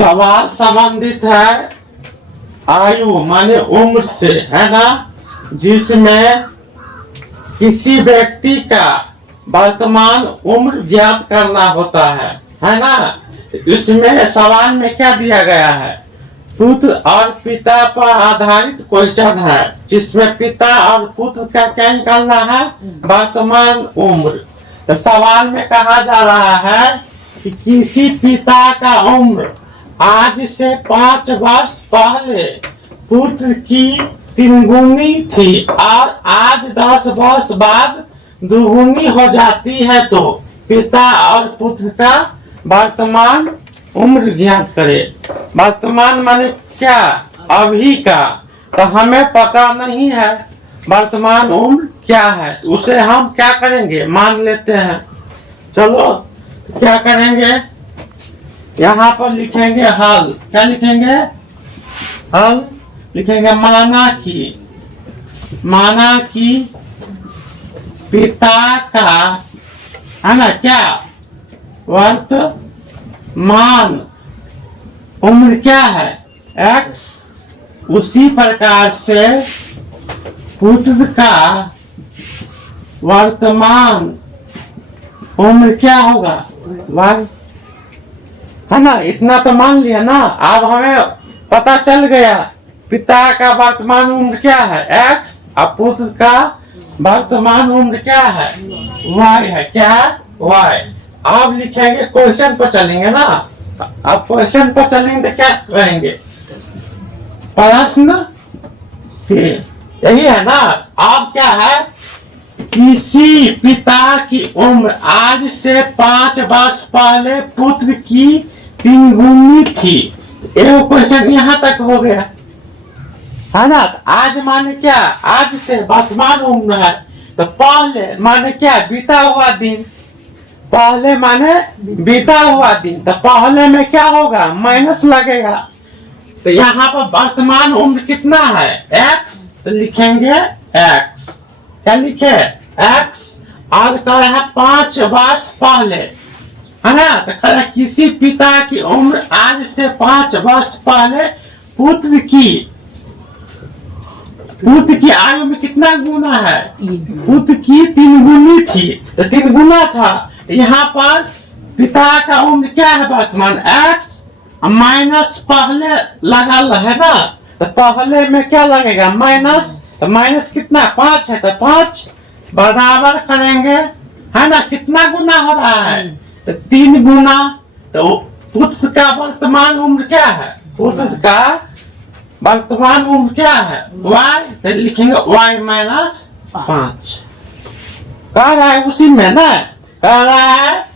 सवाल संबंधित है आयु माने उम्र से, है ना, जिसमें किसी व्यक्ति का वर्तमान उम्र ज्ञात करना होता है ना। इसमें सवाल में क्या दिया गया है, पुत्र और पिता पर आधारित क्वेश्चन है, जिसमें पिता और पुत्र का क्या निकालना है, वर्तमान उम्र। तो सवाल में कहा जा रहा है कि किसी पिता का उम्र आज से 5 वर्ष पहले पुत्र की 3 गुनी थी और आज 10 वर्ष बाद 2 गुनी हो जाती है, तो पिता और पुत्र का वर्तमान उम्र ज्ञात करे। वर्तमान माने क्या, अभी का। तो हमें पता नहीं है वर्तमान उम्र क्या है, उसे हम क्या करेंगे, मान लेते हैं। चलो क्या करेंगे, यहाँ पर लिखेंगे हल। क्या लिखेंगे, हल लिखेंगे। माना कि पिता का, है ना, क्या वर्तमान उम्र क्या है, x। उसी प्रकार से पुत्र का वर्तमान उम्र क्या होगा, y, है ना। इतना तो मान लिया ना। अब हमें पता चल गया पिता का वर्तमान उम्र क्या है, x, और पुत्र का वर्तमान उम्र क्या है, y है। क्या है, y। अब लिखेंगे, क्वेश्चन पर चलेंगे ना। अब क्वेश्चन पर चलेंगे तो क्या कहेंगे, प्रश्न से, यही है ना। अब क्या है, किसी पिता की उम्र आज से 5 वर्ष पहले पुत्र की 3 गुनी थी। एक क्वेश्चन यहाँ तक हो गया, है ना। आज माने क्या, आज से वर्तमान उम्र है, तो पहले माने क्या, बीता हुआ दिन। पहले माने बीता हुआ दिन, तो पहले में क्या होगा, माइनस लगेगा। तो यहाँ पर वर्तमान उम्र कितना है, x, तो लिखेंगे x। क्या लिखे, x। और कह है 5 वर्ष पहले, है ना। तो कह किसी पिता की उम्र आज से 5 वर्ष पहले पुत्र की आयु में कितना गुना है, पुत्र की 3 गुनी थी, तो 3 गुना था। यहाँ पर पिता का उम्र क्या है, वर्तमान x, माइनस पहले लगा है ना, तो पहले में क्या लगेगा, माइनस। तो माइनस कितना, 5 है, तो 5 बराबर करेंगे, है ना। कितना गुना हो रहा है, तो 3 गुना। तो पुत्र का वर्तमान उम्र क्या है, पुत्र का वर्तमान उम्र क्या है, y। तो लिखेंगे y माइनस 5। कह रहा है उसी में ना, कह रहा है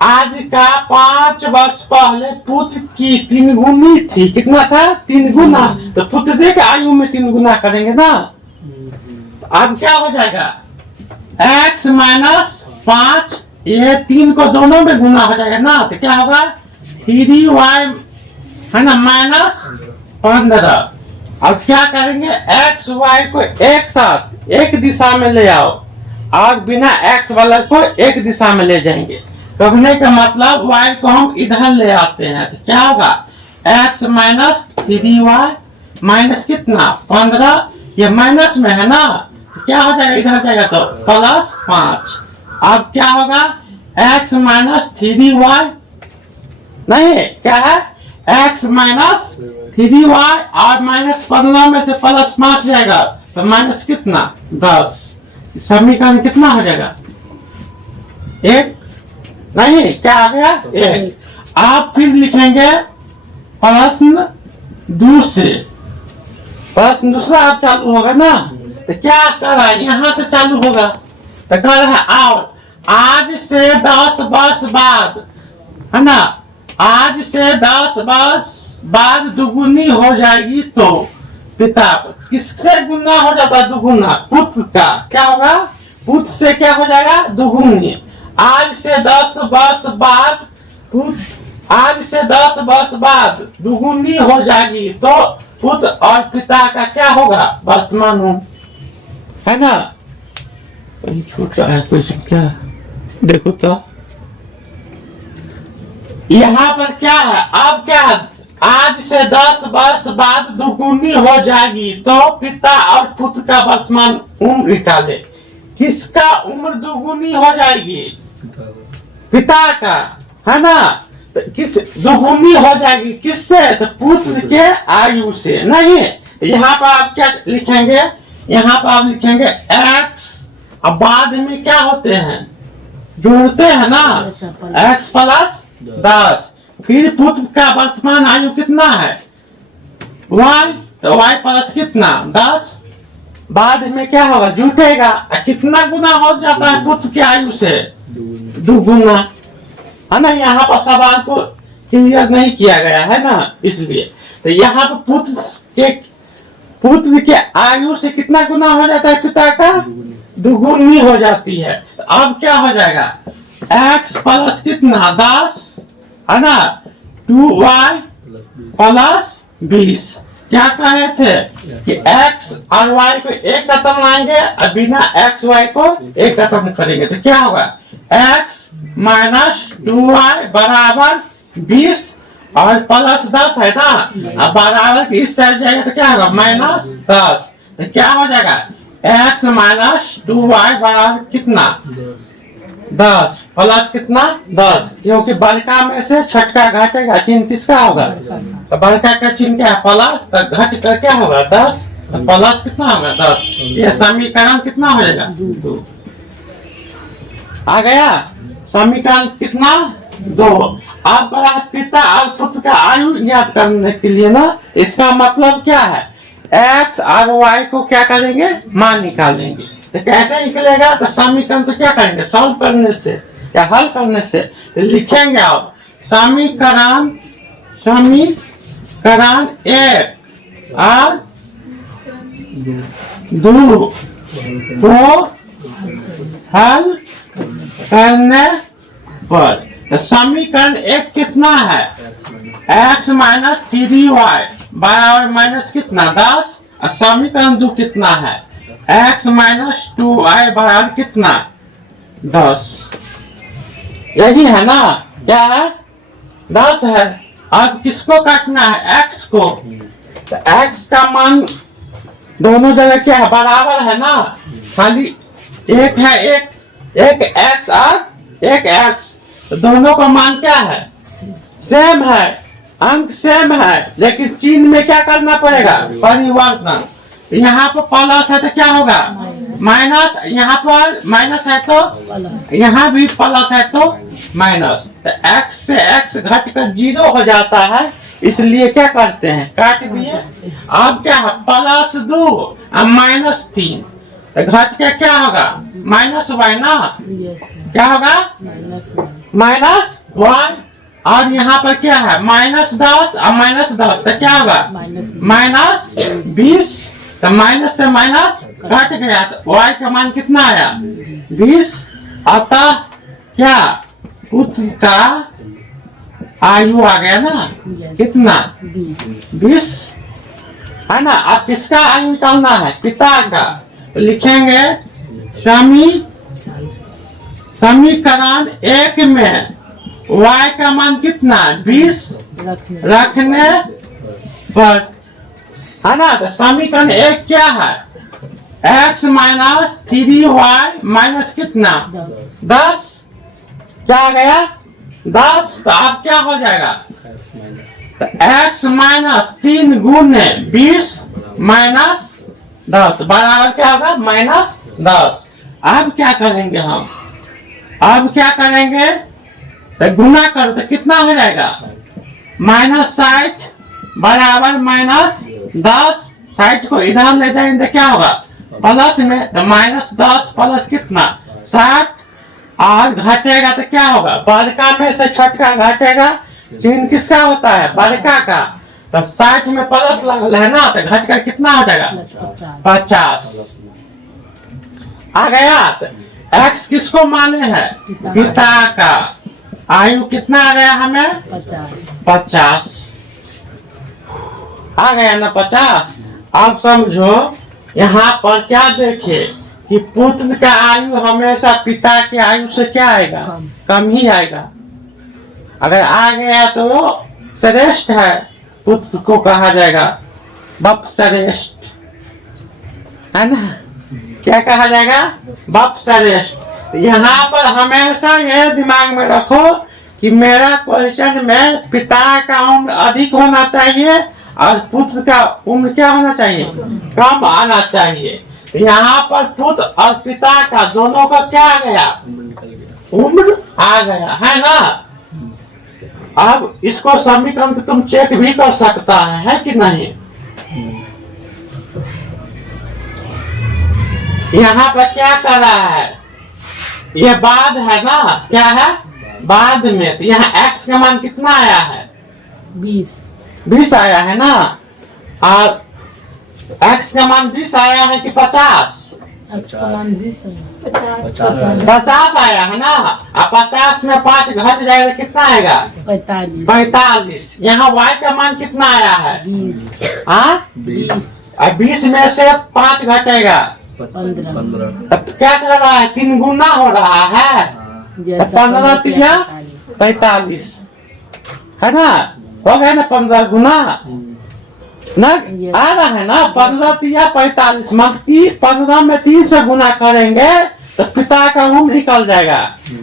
आज का 5 वर्ष पहले पुत्र की 3 गुनी थी। कितना था, 3 गुना। तो पुत्र देख आयु में 3 गुना करेंगे ना। अब क्या हो जाएगा, x माइनस 5, ये 3 को दोनों में गुना हो जाएगा ना। तो क्या होगा, 3y, है ना, माइनस 15। अब क्या करेंगे, x y को एक साथ एक दिशा में ले आओ, और बिना x वाला को एक दिशा में ले जाएंगे। कहने का मतलब y को हम इधर ले आते हैं, तो क्या होगा, x माइनस 3y माइनस कितना, 15। ये माइनस में है ना, तो क्या हो जाएगा, इधर जाएगा तो प्लस 5। अब क्या होगा, x माइनस 3y, नहीं क्या है, x माइनस 3y और माइनस 15 में से प्लस 5 जाएगा, तो माइनस कितना, 10। समीकरण कितना हो जाएगा, 1, नहीं क्या आ गया, 1। आप फिर लिखेंगे प्रश्न दूसरा आप चालू होगा ना। तो क्या कर रहा है, यहाँ से चालू होगा। तो कह रहा है और आज से 10 वर्ष बाद, है ना, आज से 10 वर्ष बाद 2 गुनी हो जाएगी, तो पिता किससे गुना हो जाता, 2 गुना, पुत्र का क्या होगा, पुत्र से क्या हो जाएगा, 2 गुनी। आज से 10 वर्ष बाद आज से 10 वर्ष बाद 2 गुनी हो जाएगी, तो पुत्र और पिता का क्या होगा, वर्तमान उम्र, है ना। कहीं छोटा है क्वेश्चन, क्या देखो तो यहाँ पर क्या है, अब क्या है, आज से 10 वर्ष बाद दुगुनी हो जाएगी, तो पिता और पुत्र का वर्तमान उम्र निकाले। किसका उम्र दुगुनी हो जाएगी? पिता का, है ना? तो किस दुगुनी हो जाएगी? किससे? तो पुत्र के आयु से। नहीं, यहाँ पर आप क्या लिखेंगे? यहाँ पर आप लिखेंगे x, अब बाद में क्या होते हैं? जोड़ते हैं ना, x प्लस 10। फिर पुत्र का वर्तमान आयु कितना है? y, तो y प्लस कितना? 10। बाद में क्या होगा? जुटेगा। कितना गुना हो जाता है पुत्र की आयु से? दुगुना, है ना? यहाँ पर सवाल को क्लियर नहीं किया गया है ना, इसलिए। तो यहाँ पर पुत्र के आयु से कितना गुना हो जाता है पिता का? दुगुनी हो जाती है। अब क्या हो जाएगा? x प्लस कितना? 10, है ना? 2y plus 20। क्या कहे थे कि x और y को एक खत्म लाएंगे और बिना x y को एक खत्म करेंगे, तो क्या होगा? x माइनस 2y बराबर 20 और प्लस 10 है ना, अब बराबर 20 से जाएगा तो क्या होगा? माइनस 10। तो क्या हो जाएगा? x माइनस 2y बराबर कितना? 10 प्लस कितना? 10, क्योंकि बड़का में से छठका घटेगा, चिन्ह किसका होगा? तो बड़का का चिन्ह क्या है? प्लस, तो घट कर क्या होगा? 10, तो प्लस कितना होगा? 10। ये समीकरण कितना हो जाएगा? 2 आ गया। समीकरण कितना? 2। अब बड़ा पिता और पुत्र का आयु ज्ञात करने के लिए ना, इसका मतलब क्या है? x और y को क्या करेंगे? मान निकालेंगे। तो कैसे निकलेगा? तो समीकरण को क्या करेंगे? सॉल्व करने से या हल करने से। तो लिखेंगे आप समीकरण 1 और 2 को हल करने पर। तो समीकरण 1 कितना है? x माइनस 3y बराबर माइनस कितना? 10। और समीकरण 2 कितना है? x माइनस 2y बराबर कितना? 10। यही है ना? क्या है? 10 है। अब किसको काटना है? x को। तो x का मान दोनों जगह क्या है? बराबर है ना, खाली एक है, एक x और एक x, तो दोनों का मान क्या है? सेम है, अंक सेम है, लेकिन चिन्ह में क्या करना पड़ेगा? परिवर्तन। यहाँ पर प्लस है तो क्या होगा? माइनस। यहाँ पर माइनस है तो यहाँ भी प्लस है तो माइनस। तो x से x घट कर 0 हो जाता है, इसलिए क्या करते हैं? काट दिए। अब क्या है? +2 और -3, तो घट के क्या होगा? -y ना। क्या होगा? -y। और यहाँ पर क्या है? -10 और -10, तो क्या होगा? -20। तो माइनस से माइनस कट गया, तो y का मान कितना आया? 20। अतः क्या पुत्र का आयु आ गया ना? कितना? 20, है ना? अब किसका आयु निकालना है? पिता का। तो लिखेंगे समीकरण 1 में y का मान कितना? 20 रखने पर, है ना? तो समीकरण 1 क्या है? x माइनस 3y माइनस कितना? 10। क्या आ गया? 10। तो अब क्या हो जाएगा? तो x माइनस 3 गुने 20 माइनस 10 बराबर क्या होगा? -10। अब क्या करेंगे हम? अब क्या करेंगे? तो गुना करो तो कितना हो जाएगा? -60 बराबर -10। 60 को इधर ले जाएंगे तो क्या होगा? प्लस में, तो -10 प्लस कितना? 60। और घटेगा तो क्या होगा? बड़का में से छठका घटेगा, चिन्ह किसका होता है? बड़का का। तो 60 में प्लस है ना, तो घट कर कितना हो जाएगा? 50 आ गया। तो x किसको माने हैं? पिता का। आयु कितना आ गया हमें? 50 आ गया ना? 50। अब समझो यहाँ पर क्या देखे कि पुत्र का आयु हमेशा पिता के आयु से क्या आएगा? कम ही आएगा। अगर आ गया तो वो श्रेष्ठ है, पुत्र को कहा जाएगा बप श्रेष्ठ, है ना? क्या कहा जाएगा? बप श्रेष्ठ। यहाँ पर हमेशा ये दिमाग में रखो कि मेरा क्वेश्चन में पिता का उम्र अधिक होना चाहिए और पुत्र का उम्र क्या होना चाहिए? कम आना चाहिए। यहाँ पर पुत्र और पिता का दोनों का क्या आ गया? उम्र आ गया, है ना? अब इसको समीकरण तुम चेक भी कर सकता है कि नहीं? यहाँ पर क्या कर रहा है? ये बाद है ना? क्या है? बाद में। तो यहाँ x का मान कितना आया है? 20 आया है ना? और x का मान 20 आया है कि 50? 50 आया है ना? अब 50 में 5 घट जाएगा, कितना आएगा? 45। यहाँ y का मान कितना आया है? 20। अब 20 में से 5 घटेगा 15। अब क्या कर रहा है? 3 गुना हो रहा है। 15 तिया 45, है ना? हो गया ना 15 गुना ना? आ रहा है ना? 15 तिया 45, मतलब कि 15 में 3 से गुना करेंगे तो पिता का उम्र निकल जाएगा।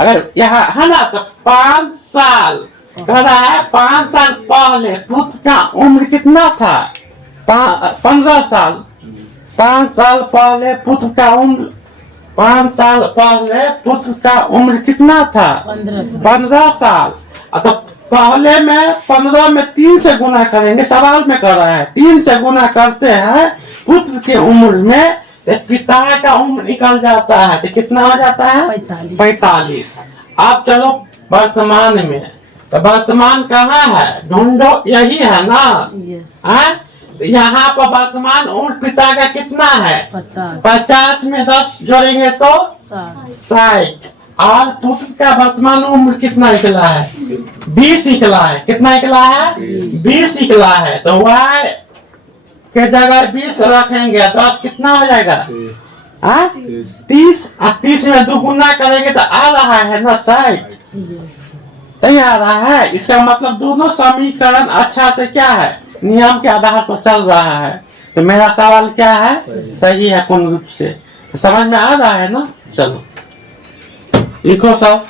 अगर यहाँ है ना तो 5 साल कह रहा है, 5 साल पहले पुत्र का उम्र कितना था? 15 साल। 5 साल पहले पुत्र का उम्र, 5 साल पहले पुत्र का उम्र कितना था? 15 साल। तो पहले में 15 में 3 से गुना करेंगे, सवाल में कर रहा है 3 से गुना करते हैं पुत्र के उम्र में, तो पिता का उम्र निकल जाता है। तो कितना हो जाता है? 45। अब चलो वर्तमान में, तो वर्तमान कहाँ है? ढूंढो, यही है ना? यहाँ पर वर्तमान उम्र पिता का कितना है? 50 में 10 जोड़ेंगे तो 60। और पुत्र का वर्तमान उम्र कितना निकला है? 20 निकला है। कितना निकला है? 20 निकला है। तो y के जगह 20 रखेंगे, 10 कितना हो जाएगा? 30। 30 में 2 गुना करेंगे तो आ रहा है ना 60? नहीं आ रहा है। इसका मतलब दोनों समीकरण अच्छा से क्या है? नियम के आधार पर चल रहा है। तो मेरा सवाल क्या है? सही है पूर्ण रूप से। समझ में आ रहा है ना? चलो लिखो सब।